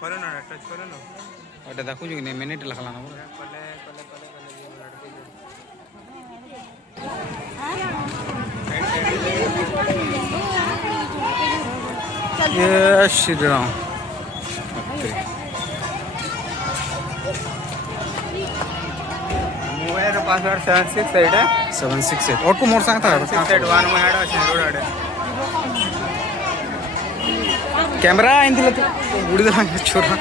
करो ना टच करो ना ओटा देखु जो नहीं मिनट लखला ना कले कले कले कले ये लड़के ये श्री राम मोबाइल पासवर्ड 768 है 768 और को मोर सांगता है 681 में हेड है रोड है कैमरा इंदिला तो बुड़ी दा छोरा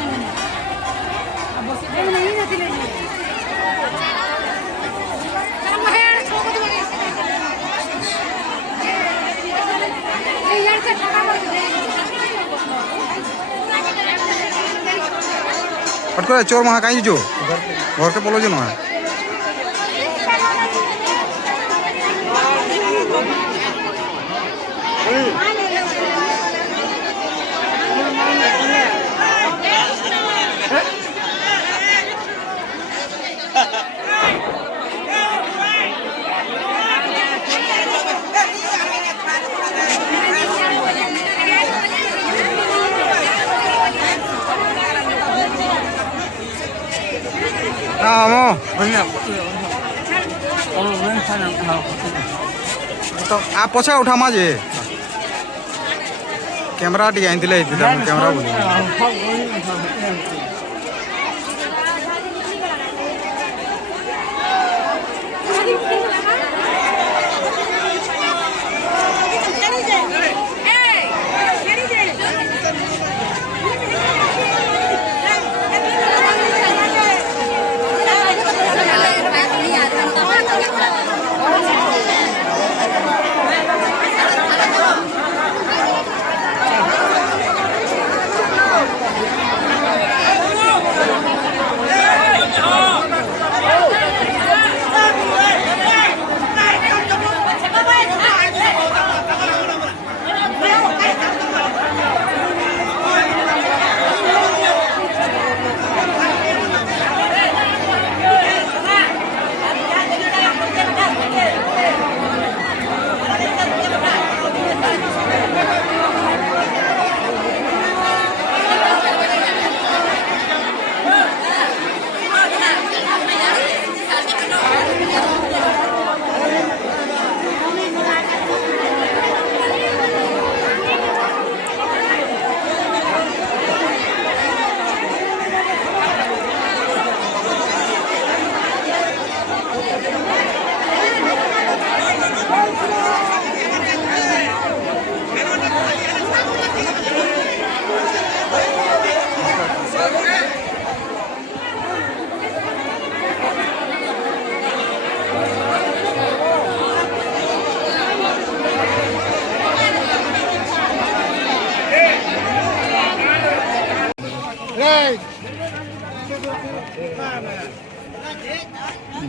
पटको चोर महा काई जो घर के बोलो जो ना हाँ तो आप पोछा उठा माजे कैमरा टी आई दिले कैमरा बोली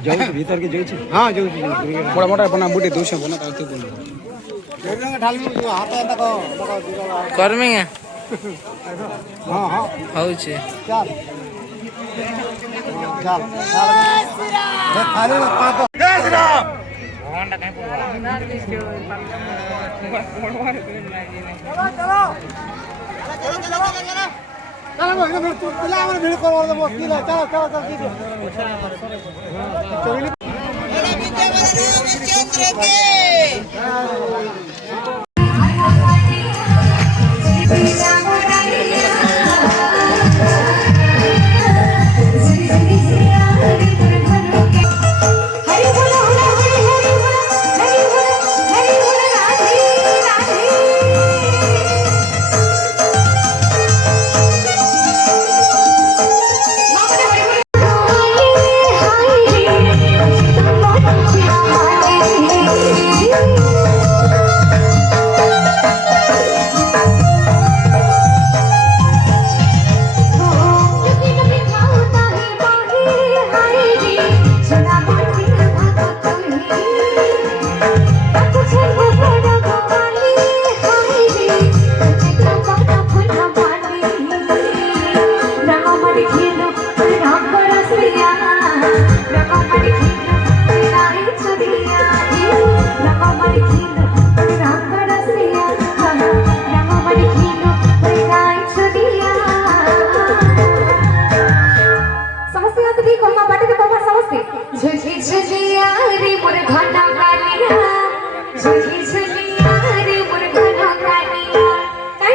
जाऊ भीतर के जाऊ हां जाऊ बड़ा मोटा बना बुटी दोष बना ताते बोल ढाल में जो हाथ है देखो कर्मिंग हां हां हौ छे चल चल चल खाली पाप जय श्री राम होंडा कहीं चलो चलो चलो चलो पिला हमने भीड़ करवा दे बस चलो चलो चलो चलो चलो मेरा विजय चंद्र के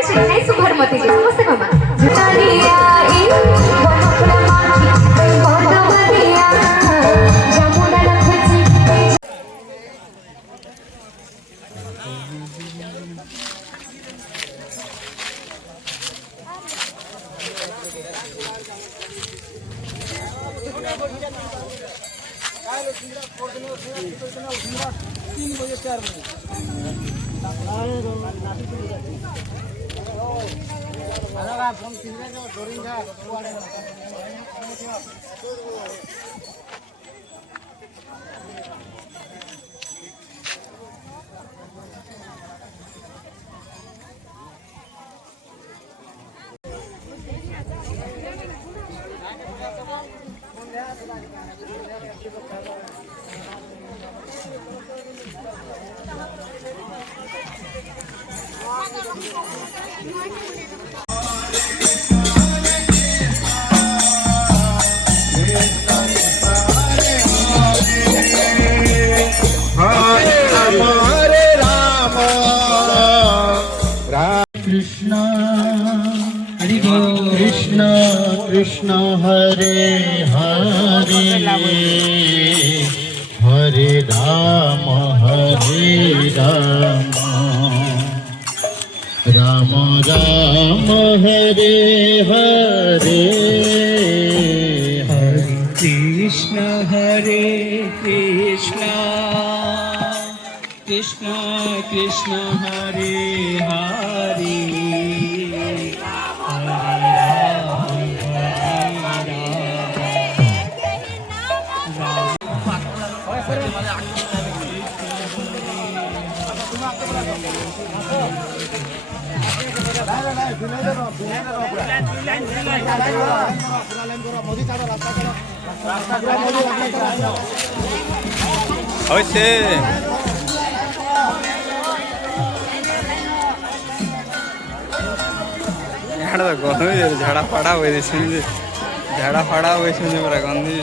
छे नाही सुभरमती जी समजते मामा जतारिया इन वनकुला माखी गोदवरिया जमुना लखजी कृष्ण कृष्ण हरे हरे हरे राम राम राम हरे हरे हरे कृष्ण कृष्ण कृष्ण हरे हरे अवश्य झाड़ा फाड़ा हुए झाड़ा फाड़ा हुए पूरा गंदी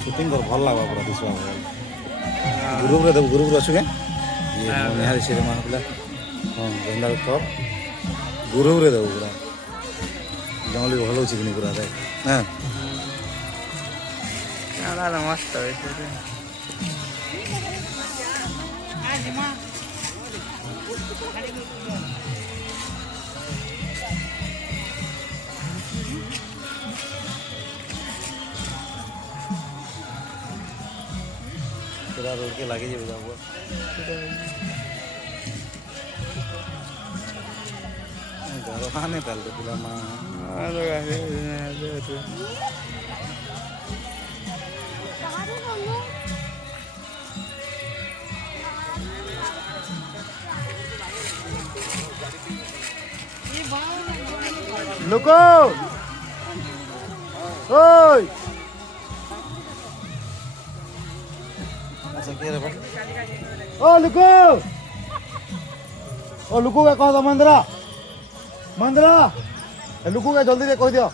शूटिंग कर भल लगा पूरा दिशा ग्रुप रे ग्रुप रसु के ये निहाल सिनेमा हला हां जंगल कर ग्रुप रे दो पूरा जंगल भलो छी कि पूरा हां आला मस्त है पूरा रोड के लागे जे बुझा घर खाने पहले तो पूरा मां लुको ओय अच्छा के रे ओ लुको का कह दो मंदरा लुको का जल्दी से कह दियो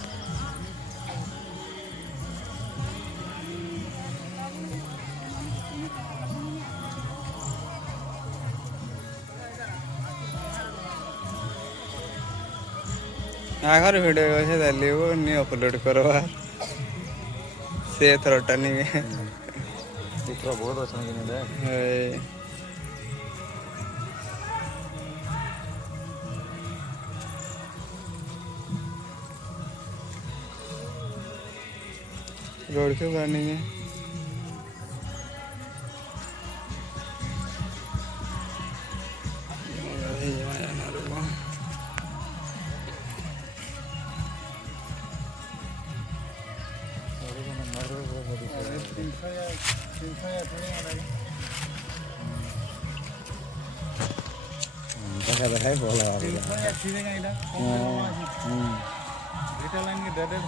आगर वीडियो अच्छे डाली वो नहीं अपलोड करो से थोड़ा नहीं है चित्र बहुत अच्छा नहीं रोड क्यों करनी है দেখা দেখাই ভালো হবে। এটা লাইন ডেটের